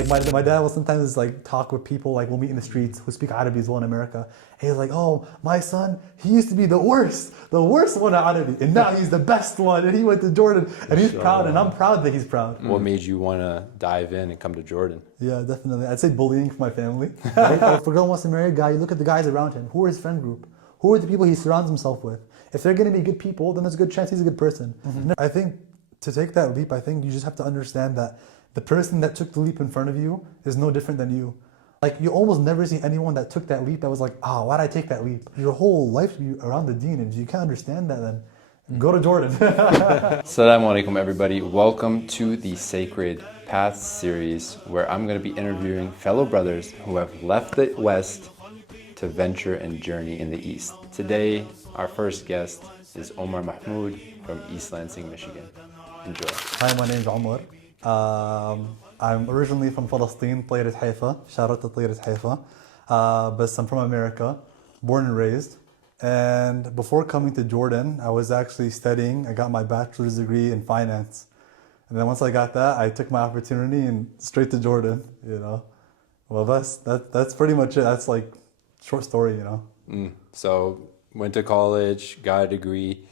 My dad will sometimes like talk with people like we'll meet in the streets who speak Arabic as well in America. And he's like, oh, my son, he used to be the worst one at Arabic, and now he's the best one. And he went to Jordan, and he's proud, and I'm proud that he's proud. What made you want to dive in and come to Jordan? Yeah, definitely. I'd say bullying for my family. If a girl wants to marry a guy, you look at the guys around him. Who are his friend group? Who are the people he surrounds himself with? If they're going to be good people, then there's a good chance he's a good person. I think to take that leap, I think you just have to understand that the person that took the leap in front of you is no different than you. Like, you almost never see anyone that took that leap that was like, why'd I take that leap? Your whole life around the deen, and if you can't understand that, then go to Jordan. Assalamu alaikum, everybody. Welcome to the Sacred Paths series, where I'm going to be interviewing fellow brothers who have left the West to venture and journey in the East. Today, our first guest is Omar Mahmoud from East Lansing, Michigan. Enjoy. Hi, my name is Omar. I'm originally from Palestine, طيرة Haifa. Shout out to طيرة Haifa. But I'm from America, born and raised. And before coming to Jordan, I was actually studying. I got my bachelor's degree in finance. And then once I got that, I took my opportunity and straight to Jordan, you know. Well, that's pretty much it. That's like short story, you know. So, went to college, got a degree.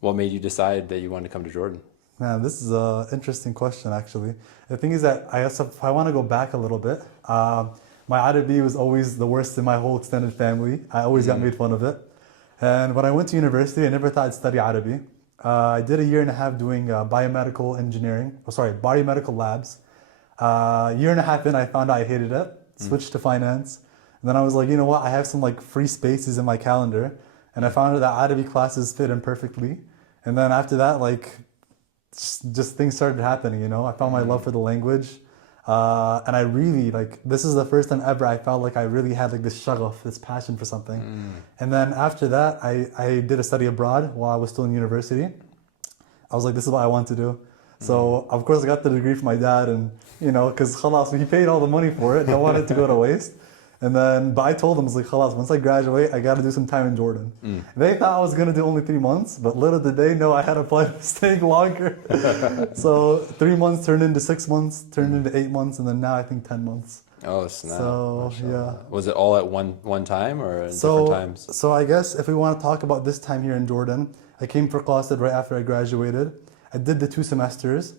What made you decide that you wanted to come to Jordan? Man, this is an interesting question, actually. The thing is that if I want to go back a little bit, my Arabic was always the worst in my whole extended family. I always got made fun of it. And when I went to university, I never thought I'd study Arabic. I did a year and a half doing biomedical labs. A year and a half in, I found out I hated it, switched to finance. And then I was like, you know what, I have some like free spaces in my calendar. And I found out that Arabic classes fit in perfectly. And then after that, like, just things started happening, you know. I found my love for the language. And I really, like, this is the first time ever I felt like I really had like this shaghaf, this passion for something. And then after that, I did a study abroad while I was still in university. I was like, this is what I want to do. So, of course, I got the degree from my dad, and, you know, because khalas, he paid all the money for it. Don't want it to go to waste. And then, but I told them, I was like, khalas, once I graduate, I got to do some time in Jordan. They thought I was going to do only 3 months, but little did they know I had a plan of staying longer. So 3 months turned into 6 months, turned into 8 months, and then now I think 10 months. Oh, snap. So, yeah. Was it all at one time or at different times? So I guess if we want to talk about this time here in Jordan, I came for Qasid right after I graduated. I did the 2 semesters,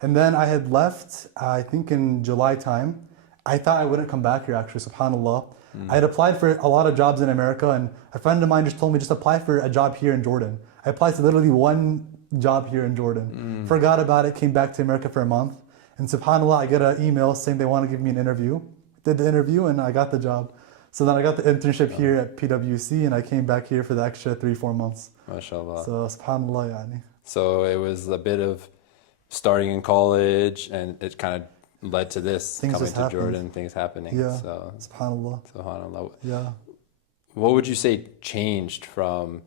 and then I had left, I think in July time. I thought I wouldn't come back here, actually, subhanAllah. I had applied for a lot of jobs in America, and a friend of mine just told me, just apply for a job here in Jordan. I applied to literally one job here in Jordan. Forgot about it, came back to America for a month. And subhanAllah, I get an email saying they want to give me an interview. Did the interview, and I got the job. So then I got the internship here at PwC, and I came back here for the extra 3-4 months. MashaAllah. So subhanAllah, yani. So it was a bit of starting in college, and it kind of led to this, Things coming just to happened. Jordan, things happening. Yeah, So, subhanAllah. Yeah. What would you say changed from,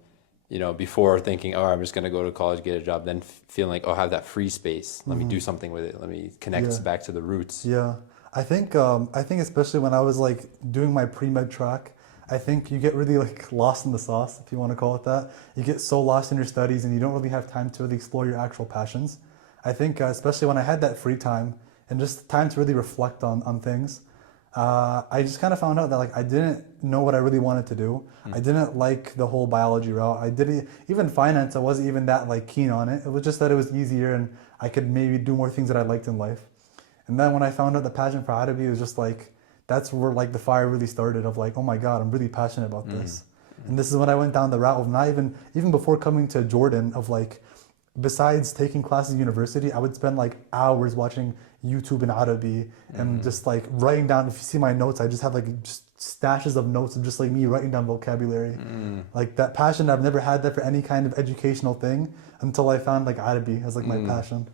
you know, before thinking, oh, I'm just going to go to college, get a job, then feeling like, oh, I have that free space. Let me do something with it. Let me connect back to the roots. Yeah. I think especially when I was like doing my pre-med track, I think you get really like lost in the sauce, if you want to call it that. You get so lost in your studies and you don't really have time to really explore your actual passions. I think especially when I had that free time and just time to really reflect on things, I just kind of found out that like I didn't know what I really wanted to do. I didn't like the whole biology route. I didn't even finance. I wasn't even that like keen on it. It was just that it was easier and I could maybe do more things that I liked in life. And then when I found out the passion for Arabic, it was just like that's where like the fire really started. Of like, oh my God, I'm really passionate about this. And this is when I went down the route of not even before coming to Jordan, of like, besides taking classes at university, I would spend like hours watching YouTube in Arabic and just like writing down. If you see my notes, I just have like just stashes of notes of just like me writing down vocabulary. Like that passion, I've never had that for any kind of educational thing until I found like Arabic as like my passion.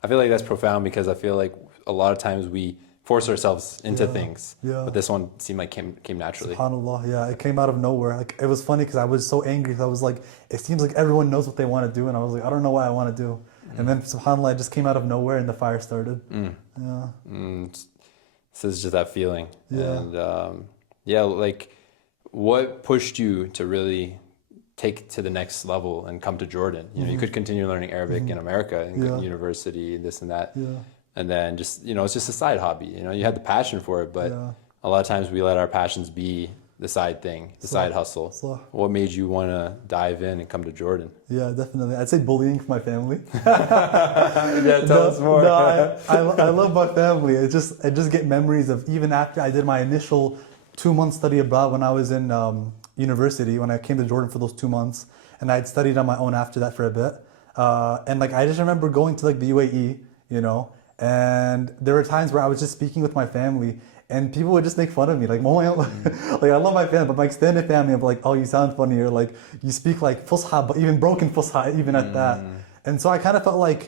I feel like that's profound, because I feel like a lot of times we force ourselves into things, but this one seemed like came naturally. SubhanAllah, yeah, it came out of nowhere. Like it was funny because I was so angry. I was like, it seems like everyone knows what they want to do, and I was like, I don't know what I want to do. And then SubhanAllah, it just came out of nowhere, and the fire started. So it's just that feeling. Yeah. And like, what pushed you to really take it to the next level and come to Jordan? You know, you could continue learning Arabic in America, in university, this and that. and then just, it's just a side hobby. You had the passion for it, but Yeah. a lot of times we let our passions be the side thing, the side hustle. صح. What made you want to dive in and come to Jordan? Yeah, definitely. I'd say bullying from my family. Yeah, tell us more. No, I love my family. I just get memories of even after I did my initial 2 month study abroad when I was in university, when I came to Jordan for those 2 months, and I had studied on my own after that for a bit. And like I just remember going to like the UAE, and there were times where I was just speaking with my family, and people would just make fun of me. Like, like I love my family, but my extended family, I'm like, oh, you sound funny, or like you speak like Fusha, but even broken Fusha, even at that. And so I kind of felt like,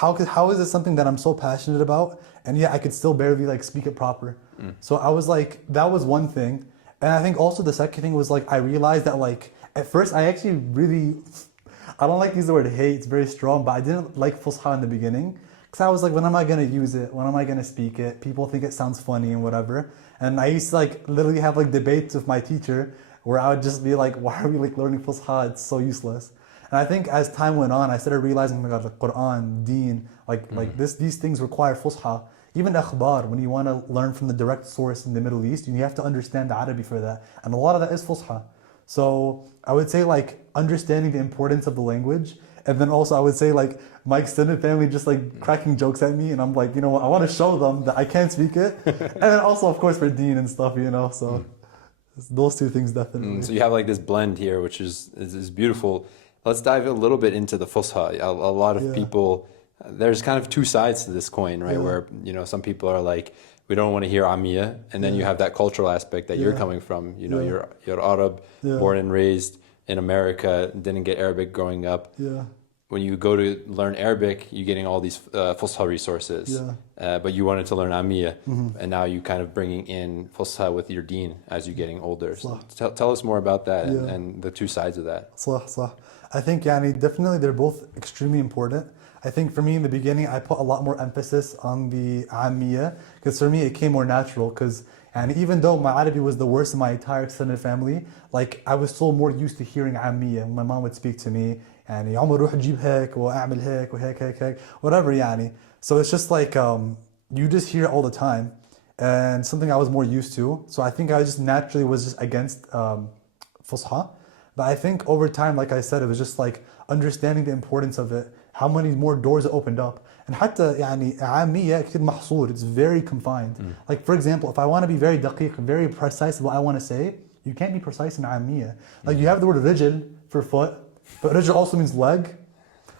how is this something that I'm so passionate about, and yet I could still barely like speak it proper. So I was like, that was one thing. And I think also the second thing was like, I realized that like, at first I actually really, I don't like to use the word hate, it's very strong, but I didn't like Fusha in the beginning. Because I was like, when am I going to use it? When am I going to speak it? People think it sounds funny and whatever. And I used to like literally have like debates with my teacher where I would just be like, why are we like learning Fusha? It's so useless. And I think as time went on, I started realizing, oh my God, the Quran, Deen, these things require Fusha. Even akhbar, when you want to learn from the direct source in the Middle East, you have to understand the Arabic for that. And a lot of that is Fusha. So I would say like understanding the importance of the language. And then also I would say like my extended family just like cracking jokes at me, and I'm like, you know what, I want to show them that I can speak it. And then also of course for Deen and stuff, so those two things definitely. So you have like this blend here, which is beautiful. Let's dive a little bit into the Fusha. A lot of people, there's kind of two sides to this coin, right? Where, some people are like, we don't want to hear Amiya. And then you have that cultural aspect that you're coming from. You're Arab, born and raised in America, didn't get Arabic growing up. When you go to learn Arabic, you're getting all these Fusha resources. But you wanted to learn Amiya. And now you kind of bringing in Fusha with your Deen as you're getting older. So tell us more about that and the two sides of that. صح. I think definitely they're both extremely important. I think for me in the beginning, I put a lot more emphasis on the Amiya, because for me it came more natural. Because even though my Arabic was the worst in my entire extended family, like I was so more used to hearing Amiya. My mom would speak to me, عمر روح جيب هيك واعمل هيك وهيك هيك whatever So it's just like you just hear it all the time, and something I was more used to. So I think I just naturally was just against Fusha. But I think over time, like I said, it was just like understanding the importance of it, how many more doors it opened up. And حتى عامية كتير محصور, it's very confined. Like for example, if I want to be very دقيق, very precise what I want to say, you can't be precise in عامية. Like you have the word رجل for foot, but رجل also means leg,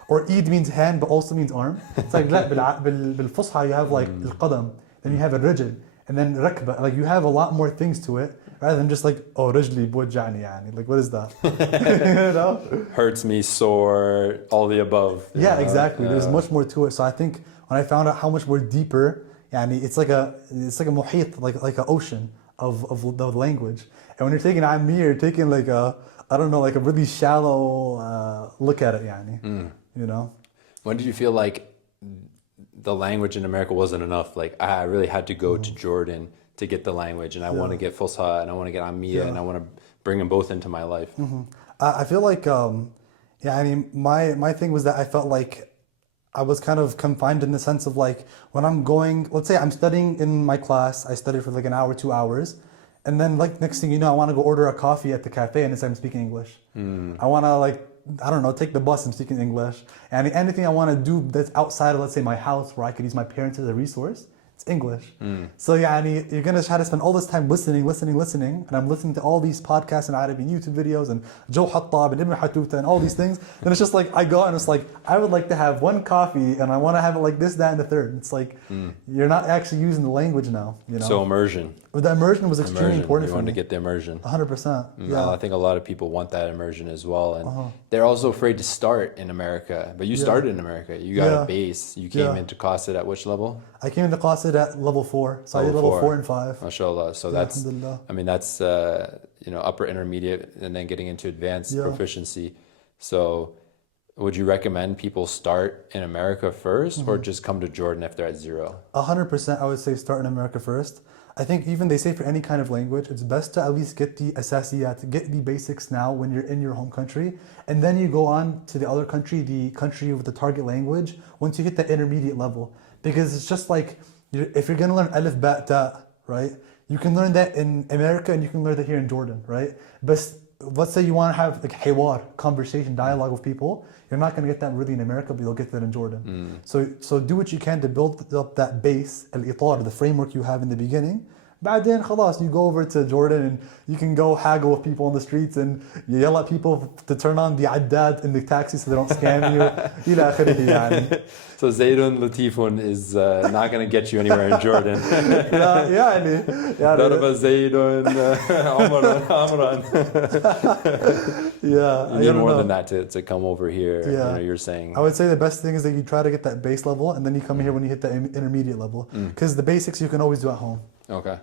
or ايد means hand but also means arm. It's like لا بالفصحى you have like القدم, then you have الرجل, and then ركبة. Like you have a lot more things to it, rather than just like, oh, رجلي بوجعني like what is that? Hurts me, sore, all the above. Yeah, exactly. There's much more to it. So I think when I found out how much more deeper, it's like a muhit, like an ocean of the language. And when you're taking Ammi, you're taking like a really shallow look at it, When did you feel like the language in America wasn't enough? Like I really had to go to Jordan to get the language, and I want to get Fusha, and I want to get Ammiya, and I want to bring them both into my life. I feel like, my thing was that I felt like I was kind of confined in the sense of like, when I'm going, let's say I'm studying in my class, I studied for like an hour, 2 hours, and then like next thing you know, I want to go order a coffee at the cafe, and it's I'm speaking English. I want to take the bus, I'm speaking English. And anything I want to do that's outside of, let's say, my house, where I could use my parents as a resource, it's English. So you're going to try to spend all this time listening, and I'm listening to all these podcasts and Arabic YouTube videos and Joe Hattab and Ibn Hatuta and all these things. Then it's just like, I go and it's like, I would like to have one coffee and I want to have it like this, that, and the third. It's like, you're not actually using the language now. So immersion. The immersion was extremely important for me. You wanted to get the immersion. 100%. Yeah. I think a lot of people want that immersion as well. And they're also afraid to start in America. But you started in America. You got a base. You came into Qasid at which level? I came into Qasid at level 4. So I did level 4 and 5. MashaAllah. So that's, that's upper intermediate and then getting into advanced proficiency. So would you recommend people start in America first or just come to Jordan if they're at 0? 100% I would say start in America first. I think even they say for any kind of language, it's best to at least get the asasiyat, get the basics now when you're in your home country. And then you go on to the other country, the country with the target language, once you hit the intermediate level. because it's just like if you're gonna learn alif ba ta, right? You can learn that in America and you can learn that here in Jordan, right? But let's say you want to have like hiwar, conversation, dialogue with people. You're not going to get that really in America, but you'll get that in Jordan. So do what you can to build up that base, al-itar, the framework you have in the beginning. بعدين خلاص, you go over to Jordan and you can go haggle with people on the streets and you yell at people to turn on the addad in the taxi so they don't scam you. إلى آخره يعني. So Zaydun Latifun is not going to get you anywhere in Jordan. Yeah, يعني. Darba Zaydun, Amran. Yeah. You need more than that to come over here. Yeah. You know, you're saying. I would say the best thing is that you try to get that base level and then you come here when you hit the intermediate level. Because the basics you can always do at home. Okay.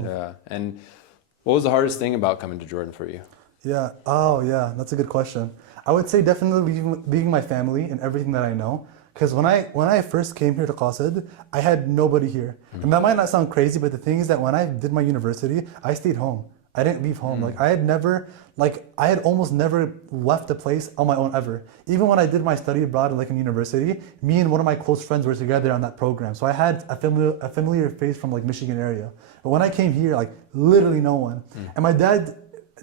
Yeah. And what was the hardest thing about coming to Jordan for you? Yeah. Oh, yeah. That's a good question. I would say definitely leaving my family and everything that I know. Because when I first came here to Qasid, I had nobody here. And that might not sound crazy, but the thing is that when I did my university, I stayed home. I didn't leave home. Like I had almost never left a place on my own ever. Even when I did my study abroad like in university, me and one of my close friends were together on that program. So I had a familiar face from like Michigan area. But when I came here, like literally no one. And my dad,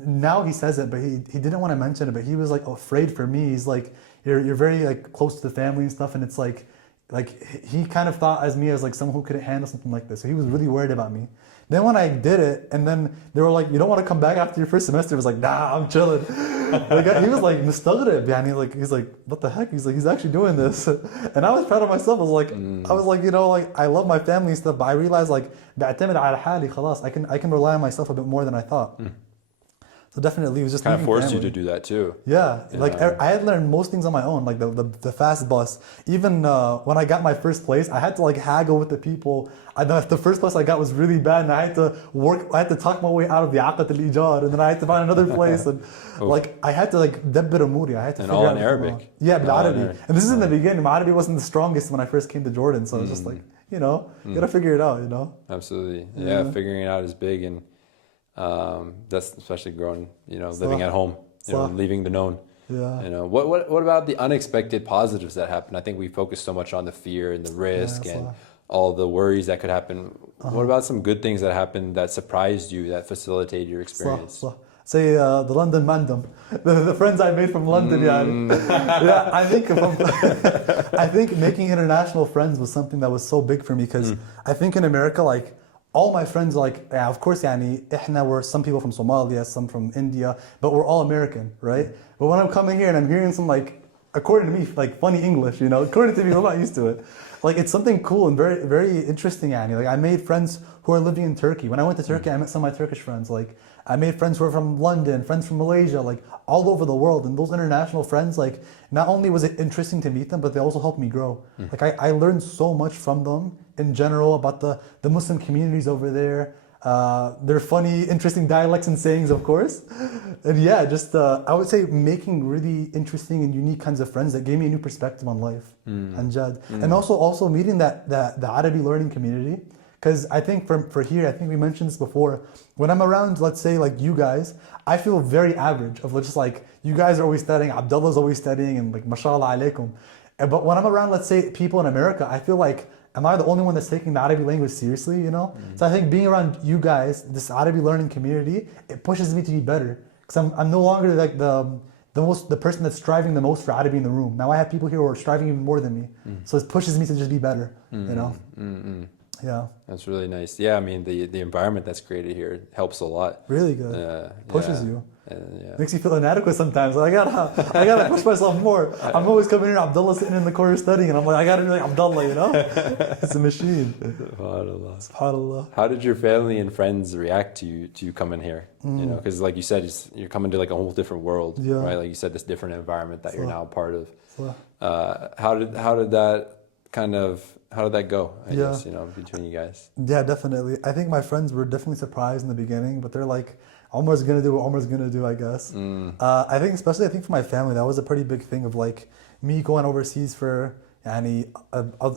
now he says it, but he didn't want to mention it, but he was like afraid for me. He's like, you're very like close to the family and stuff, and it's like he kind of thought as me as like someone who couldn't handle something like this. So he was really worried about me. Then when I did it, and then they were like, you don't want to come back after your first semester? I was like, nah, I'm chilling. Like, he was like, مستغرب, يعني, like, he's like, what the heck? He's like, he's actually doing this. And I was proud of myself. I was like, you know, like, I love my family and stuff, but I realized like, بعتمد على حالي خلاص. I can rely on myself a bit more than I thought. So definitely, it was just kind of forced family. you to do that too. Yeah, like I had learned most things on my own, like the fast bus. Even when I got my first place, I had to like haggle with the people. The first place I got was really bad, and I had to talk my way out of the Aqat al-Ijar, and then I had to find another place, and like I had to like dabbir amuri. I had to and figure all out in Arabic. Yeah, بالعربي. And this is in the beginning. My Arabic wasn't the strongest when I first came to Jordan, so it was just like, you know, you gotta figure it out, you know. Absolutely, yeah. Figuring it out is big, and that's especially growing, you know, living at home, you know, leaving the known. Yeah. You know, what about the unexpected positives that happen? I think we focus so much on the fear and the risk and all the worries that could happen. What about some good things that happened that surprised you, that facilitated your experience? Say the London Mandem, the friends I made from London. Yeah, I think making international friends was something that was so big for me because I think in America, like, all my friends, like, yeah, of course, يعني, we're some people from Somalia, some from India, but we're all American, right? But when I'm coming here and I'm hearing some, like, according to me, like, funny English, you know, according to me, I'm not used to it. Like, it's something cool and very, very interesting, يعني. Like, I made friends who are living in Turkey. When I went to Turkey, I met some of my Turkish friends. Like, I made friends who are from London, friends from Malaysia, like, all over the world. And those international friends, like, not only was it interesting to meet them, but they also helped me grow. Like, I learned so much from them in general about the Muslim communities over there. Their funny, interesting dialects and sayings, of course. And yeah, just I would say making really interesting and unique kinds of friends that gave me a new perspective on life. Anjad. And also meeting the Arabic learning community. Because I think for here, I think we mentioned this before, when I'm around, let's say like you guys, I feel very average of just like, you guys are always studying, Abdullah's always studying, and like, mashallah alaikum. But when I'm around, let's say, people in America, I feel like, am I the only one that's taking the Arabic language seriously, you know? So I think being around you guys, this Arabic learning community, it pushes me to be better. Because I'm no longer like the person that's striving the most for Arabic in the room. Now I have people here who are striving even more than me. So it pushes me to just be better, you know? Yeah. That's really nice. Yeah, I mean, the environment that's created here helps a lot. Really good. Pushes you. Yeah. Makes you feel inadequate sometimes. Like, I gotta push myself more. I'm always coming here, Abdullah sitting in the corner studying, and I'm like, I gotta be like Abdullah, you know? It's a machine. SubhanAllah. How did your family and friends react to you coming here? You know, because like you said, you're coming to like a whole different world, right? Like you said, this different environment that you're now a part of. How did that go, I guess, you know, between you guys? Yeah, definitely. I think my friends were definitely surprised in the beginning, but they're like, Omar's gonna do what Omar's gonna do, I guess. I think for my family, that was a pretty big thing of like me going overseas for an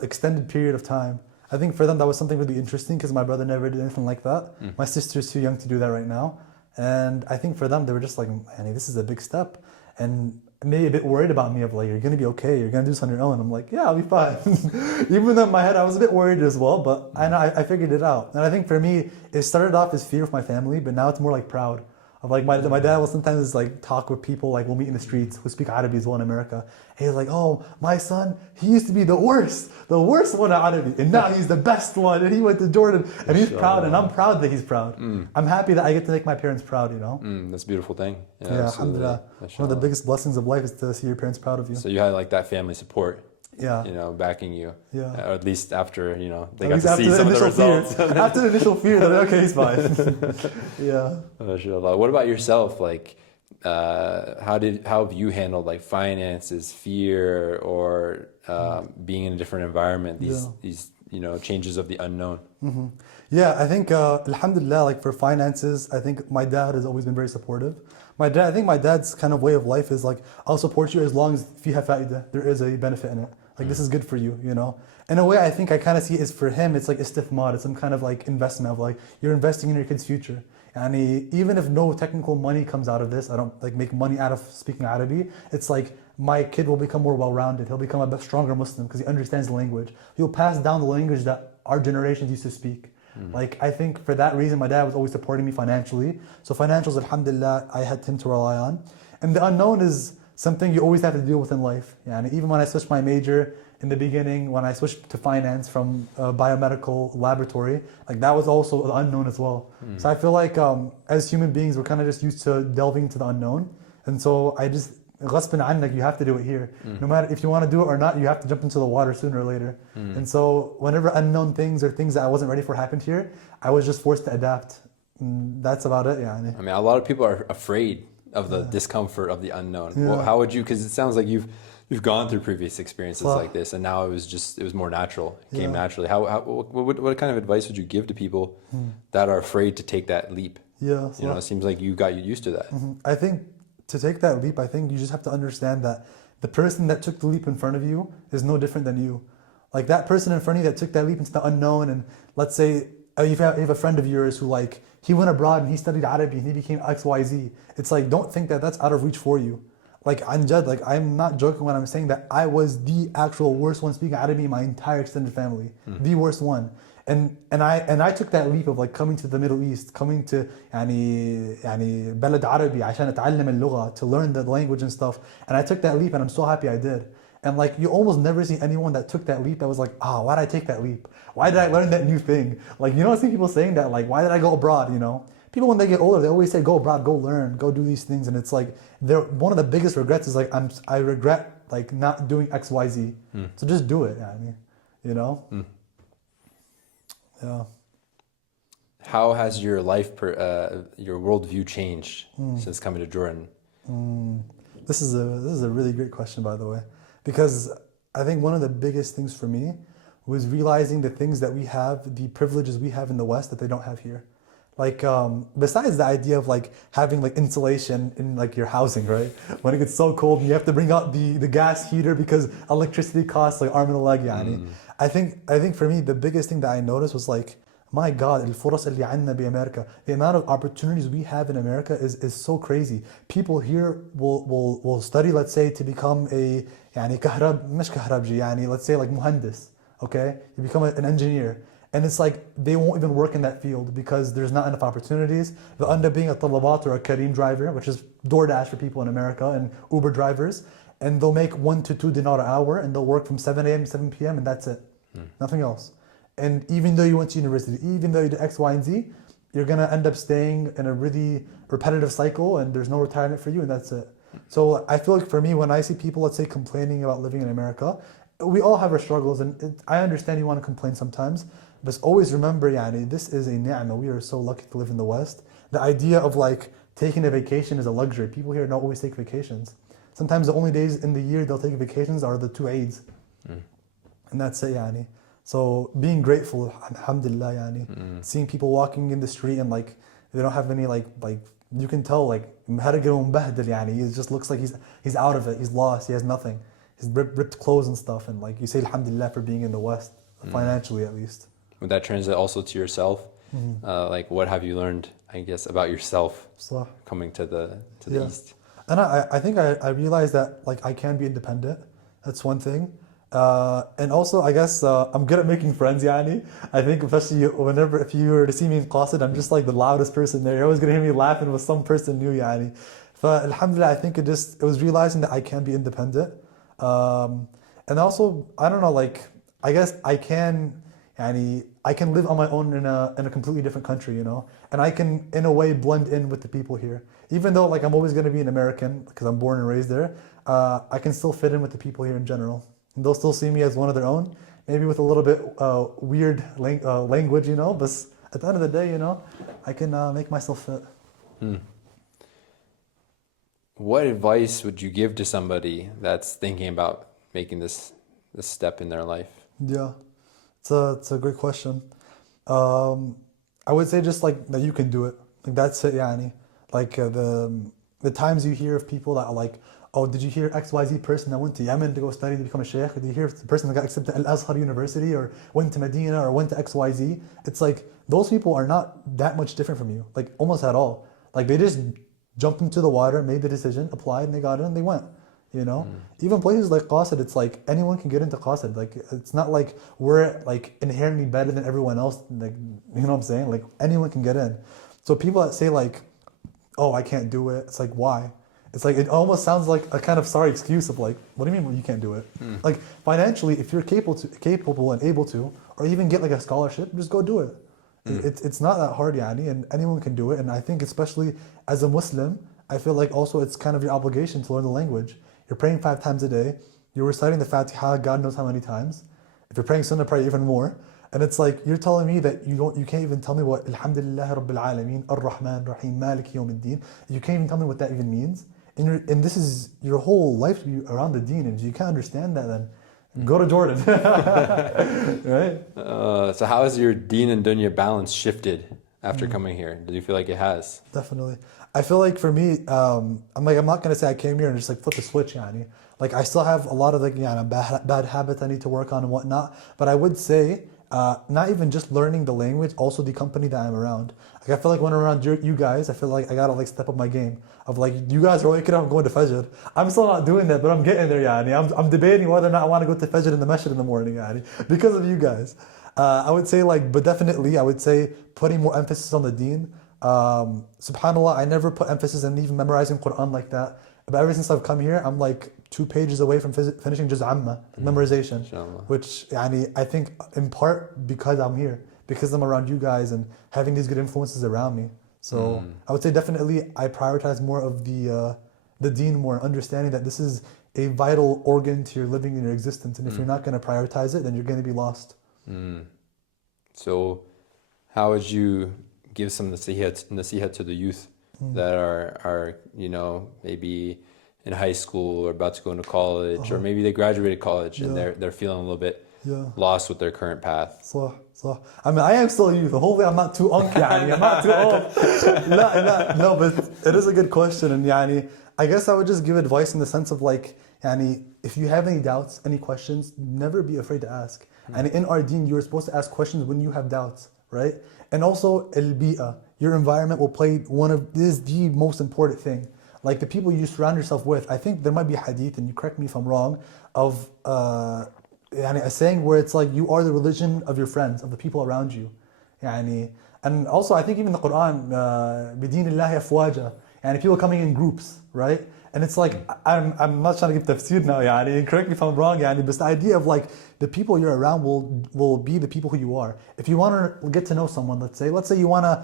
extended period of time. I think for them that was something really interesting because my brother never did anything like that. My sister's too young to do that right now. And I think for them, they were just like, this is a big step. And maybe a bit worried about me of like, you're gonna be okay, you're gonna do this on your own. I'm like, yeah, I'll be fine. Even though in my head I was a bit worried as well, but I know I figured it out. And I think for me, it started off as fear with my family, but now it's more like proud. Of like my dad will sometimes like talk with people like we'll meet in the streets who speak Arabic as well in America. And he's like, oh, my son, he used to be the worst one at Arabic, and now he's the best one. And he went to Jordan, and he's proud, and I'm proud that he's proud. I'm happy that I get to make my parents proud. You know. That's a beautiful thing. Yeah, alhamdulillah. One of the biggest blessings of life is to see your parents proud of you. So you had like that family support. Yeah. You know, backing you. Yeah. Or at least after, you know, they At got to see some of the results. After the initial fear, they're like, okay, he's fine. Yeah. MashaAllah. What about yourself? Like, how have you handled like finances, fear, or being in a different environment? These you know, changes of the unknown. Yeah, I think alhamdulillah, like for finances, I think my dad has always been very supportive. I think my dad's kind of way of life is like, I'll support you as long as if you have fa'idah, there is a benefit in it. Like this is good for you, you know. In a way, I think I kind of see it as for him, it's like istithmar, it's some kind of like investment of like, you're investing in your kid's future. And even if no technical money comes out of this, I don't like make money out of speaking Arabic, it's like my kid will become more well-rounded. He'll become a stronger Muslim because he understands the language. He'll pass down the language that our generations used to speak. Like I think for that reason, my dad was always supporting me financially. So financials, alhamdulillah, I had him to rely on. And the unknown is something you always have to deal with in life. Yeah, and even when I switched my major in the beginning, when I switched to finance from biomedical laboratory, like that was also the unknown as well. So I feel like as human beings, we're kind of just used to delving into the unknown. And so I just, ghasban annak, you have to do it here. No matter if you want to do it or not, you have to jump into the water sooner or later. And so whenever unknown things or things that I wasn't ready for happened here, I was just forced to adapt. And that's about it, yeah. I mean, a lot of people are afraid of the discomfort of the unknown. Yeah. Well, how would you, because it sounds like you've gone through previous experiences like this, and now it was more natural. It came naturally. What kind of advice would you give to people that are afraid to take that leap? Yeah. You know, it seems like you got used to that. I think to take that leap, I think you just have to understand that the person that took the leap in front of you is no different than you. Like that person in front of you that took that leap into the unknown, and let's say you have a friend of yours who like, he went abroad and he studied Arabic and he became XYZ. It's like, don't think that that's out of reach for you. Like Anjad, like I'm not joking when I'm saying that I was the actual worst one speaking Arabic in my entire extended family. The worst one. And I took that leap of like coming to the Middle East, coming to يعني بلد عربي عشان أتعلم اللغة, to learn the language and stuff. And I took that leap and I'm so happy I did. And like you almost never see anyone that took that leap that was like, why did I take that leap? Why did I learn that new thing? Like, you know, I see people saying that, like, why did I go abroad, you know? People when they get older, they always say, go abroad, go learn, go do these things. And it's like, one of the biggest regrets is like, I regret like not doing X, Y, Z. So just do it, you know? Yeah. How has your life, your worldview changed since coming to Jordan? This is a really great question, by the way, because I think one of the biggest things for me was realizing the things that we have, the privileges we have in the West that they don't have here. Like, besides the idea of like having like insulation in like your housing, right? When it gets so cold and you have to bring out the gas heater because electricity costs like arm and a leg, يعني. I think for me, the biggest thing that I noticed was like, my God, الفرص اللي عندنا بأمريكا, the amount of opportunities we have in America is so crazy. People here will study, let's say, to become a يعني مش كهربجي, يعني let's say like مهندس, okay? You become an engineer. And it's like they won't even work in that field because there's not enough opportunities. They'll end up being a talabat or a Kareem driver, which is DoorDash for people in America, and Uber drivers. And they'll make 1 to 2 dinar an hour, and they'll work from 7 a.m. to 7 p.m. and that's it. Nothing else. And even though you went to university, even though you did X, Y, and Z, you're gonna end up staying in a really repetitive cycle, and there's no retirement for you, and that's it. So I feel like for me, when I see people, let's say, complaining about living in America, we all have our struggles, and I understand you want to complain sometimes, but always remember, yani, this is a ni'mah. We are so lucky to live in the West. The idea of like taking a vacation is a luxury. People here don't always take vacations. Sometimes the only days in the year they'll take vacations are the 2 Eids. And that's it, yani. So being grateful, alhamdulillah, yani. Seeing people walking in the street and like they don't have any like you can tell like yani. It just looks like he's out of it. He's lost. He has nothing. He's ripped clothes and stuff. And like you say alhamdulillah for being in the West, financially at least. Would that translate also to yourself? Like what have you learned, I guess, about yourself coming to the East? And I think I realized that like I can be independent. That's one thing. And also I guess I'm good at making friends, yani. I think especially whenever if you were to see me in Qasid, I'm just like the loudest person there. You're always gonna hear me laughing with some person new, yani. But alhamdulillah, I think it was realizing that I can be independent. And also I don't know, like I guess I can live on my own in a completely different country, you know, and I can in a way blend in with the people here. Even though like I'm always going to be an American because I'm born and raised there, I can still fit in with the people here in general. And they'll still see me as one of their own, maybe with a little bit weird language, you know. But at the end of the day, you know, I can make myself fit. Hmm. What advice would you give to somebody that's thinking about making this step in their life? Yeah, it's a great question. I would say just like that you can do it. Like that's it, yani. Like the times you hear of people that are like, oh, did you hear XYZ person that went to Yemen to go study to become a sheikh? Or did you hear the person that got accepted at Al-Azhar University or went to Medina or went to XYZ? It's like those people are not that much different from you, like almost at all. Like they just jumped into the water, made the decision, applied, and they got in and they went. You know, even places like Qasid, it's like anyone can get into Qasid. Like it's not like we're like inherently better than everyone else. Like you know what I'm saying? Like anyone can get in. So people that say like, "Oh, I can't do it," it's like why? It's like it almost sounds like a kind of sorry excuse of like, what do you mean you can't do it? Like financially, if you're capable and able to, or even get like a scholarship, just go do it. It's not that hard, yani, and anyone can do it. And I think especially as a Muslim, I feel like also it's kind of your obligation to learn the language. You're praying 5 times a day. You're reciting the Fatiha, God knows how many times. If you're praying Sunnah, pray even more. And it's like you're telling me that you can't even tell me what Alhamdulillah Rabbil Alameen, Ar-Rahman, Rahim, Malik Yawmiddin. You can't even tell me what that even means. And this is your whole life to be around the Deen. And if you can't understand that, then go to Jordan, right? So how has your Deen and Dunya balance shifted after coming here? Do you feel like it has? Definitely. I feel like for me, I'm not gonna say I came here and just like flip the switch, yani. Like I still have a lot of like bad habits I need to work on and whatnot. But I would say, not even just learning the language, also the company that I'm around. Like I feel like when I'm around you guys, I feel like I gotta like step up my game. Of like you guys are waking up and going to Fajr. I'm still not doing that, but I'm getting there, yani. I'm debating whether or not I want to go to Fajr in the masjid in the morning, yani, because of you guys. I would say like, but definitely I would say putting more emphasis on the Deen. Subhanallah, I never put emphasis on even memorizing Quran like that. But ever since I've come here, I'm like 2 pages away from finishing Juz Amma, memorization. Which I think in part because I'm here, because I'm around you guys and having these good influences around me. So I would say definitely I prioritize more of the Deen, more understanding that this is a vital organ to your living and your existence. And if you're not going to prioritize it, then you're going to be lost. So how would you give some nasihat to the youth that are you know, maybe in high school or about to go into college, or maybe they graduated college and they're feeling a little bit lost with their current path? صح. I mean, I am still a youth. Hopefully I'm not too unky, يعني. I'm not too old. No, but it is a good question. And يعني, I guess I would just give advice in the sense of like, يعني, if you have any doubts, any questions, never be afraid to ask. And in our deen, you're supposed to ask questions when you have doubts, right? And also, al-bi'a, your environment will play is the most important thing. Like the people you surround yourself with. I think there might be a hadith, and you correct me if I'm wrong, of a saying where it's like you are the religion of your friends, of the people around you. And also I think even the Quran, بِدِينِ اللَّهِ أَفْوَاجًا, and people coming in groups, right? And it's like, I'm not trying to give tafsir now, correct me if I'm wrong, but the idea of like, the people you're around will be the people who you are. If you want to get to know someone, let's say you want to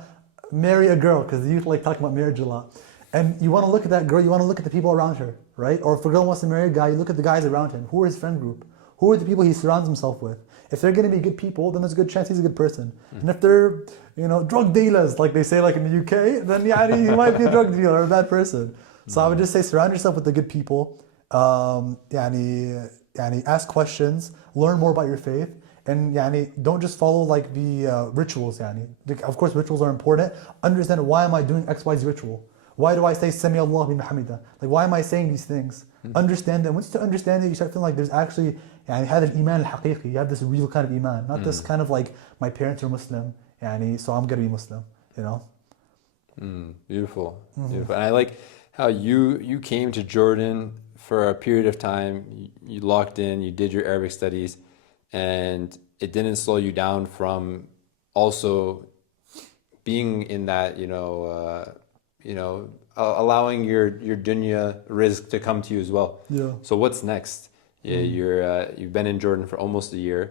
marry a girl, because the youth like talking about marriage a lot, and you want to look at that girl, you want to look at the people around her, right? Or if a girl wants to marry a guy, you look at the guys around him. Who are his friend group? Who are the people he surrounds himself with? If they're going to be good people, then there's a good chance he's a good person. And if they're, drug dealers, like they say like in the UK, then he might be a drug dealer or a bad person. So I would just say surround yourself with the good people. Ask questions, learn more about your faith, and don't just follow like the rituals. Of course, rituals are important. Understand, why am I doing XYZ ritual? Why do I say Sami Allah bin Hamida? Like, why am I saying these things? Understand them. Once you understand it, you start feeling like there's actually have an iman al-haqiqi. You have this real kind of iman, not this kind of like my parents are Muslim, so I'm gonna be Muslim. Beautiful. And I like how you came to Jordan for a period of time. You locked in, you did your Arabic studies, and it didn't slow you down from also being in that, allowing your dunya rizq to come to you as well. Yeah. So what's next? Yeah, you've been in Jordan for almost a year.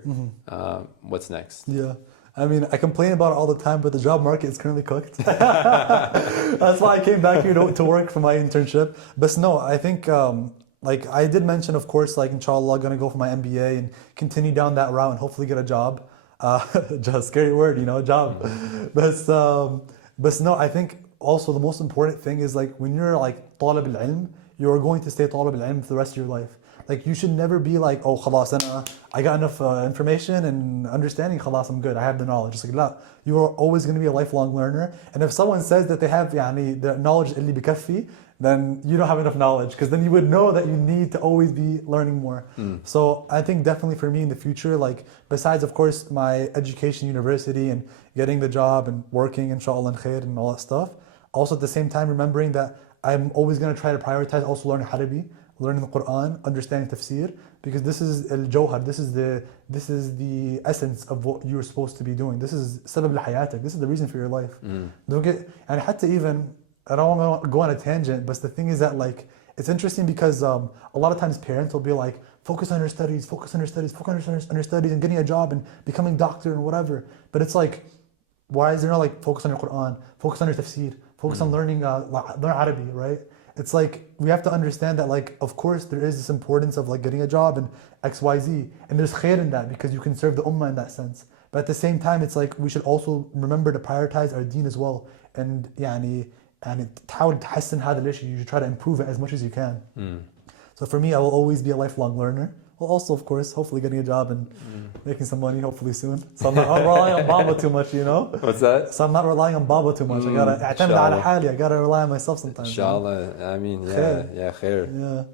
What's next? Yeah. I mean, I complain about it all the time, but the job market is currently cooked. That's why I came back here to work for my internship. But no, I think, like I did mention, of course, like inshallah, going to go for my MBA and continue down that route and hopefully get a job. Just scary word, job. But no, I think also the most important thing is like when you're like طالب العلم, you're going to stay طالب العلم for the rest of your life. Like you should never be like, oh, خلاص I got enough information and understanding, خلاص I'm good, I have the knowledge. It's like, لا, you are always going to be a lifelong learner. And if someone says that they have the knowledge اللي بكفي, then you don't have enough knowledge, because then you would know that you need to always be learning more. So I think definitely for me in the future, like besides of course my education, university, and getting the job and working inshallah and khair and all that stuff, also at the same time remembering that I'm always going to try to prioritize also learning Arabic, learning the Quran, understanding tafsir, because this is al-jawhar, this is the essence of what you're supposed to be doing. This is sabab al-hayatak, this is the reason for your life. Don't get, and حتى even, I don't want to go on a tangent, but the thing is that like, it's interesting because a lot of times parents will be like, focus on your studies, focus on your studies, focus on your studies and getting a job and becoming doctor and whatever. But it's like, why is there not like, focus on your Quran, focus on your tafsir, focus on learn Arabic, right? It's like, we have to understand that like, of course there is this importance of like getting a job and XYZ, and there's khair in that because you can serve the ummah in that sense. But at the same time, it's like, we should also remember to prioritize our deen as well. And تحاول تحسن هذا الشيء, you should try to improve it as much as you can. So for me, I will always be a lifelong learner. Well, also, of course, hopefully getting a job and making some money, hopefully soon. So I'm not relying on Baba too much, What's that? So I'm not relying on Baba too much. I gotta اعتمد على حالي. I gotta rely on myself sometimes. Inshallah. I mean, khair. Yeah.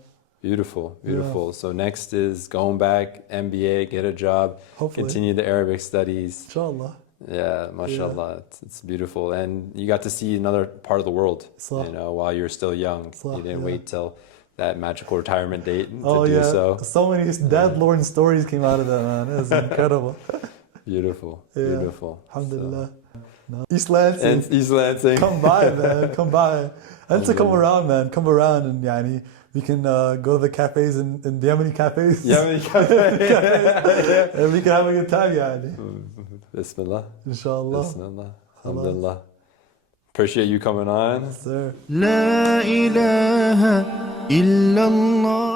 Beautiful. Yeah. So next is going back, MBA, get a job, hopefully continue the Arabic studies. Inshallah. Yeah, mashallah. Yeah. It's beautiful. And you got to see another part of the world, while you're still young. You didn't wait till that magical retirement date to do so. So many dad-lorn stories came out of that, man. It was incredible. Beautiful. Alhamdulillah. No. East Lansing. Come by, man. Come by. And to come around, man. Come around and we can go to the cafes and the Yemeni cafes. And we can have a good time, Bismillah. Inshallah. Bismillah. Alhamdulillah. Appreciate you coming on. Yes, sir. لا إله إلا الله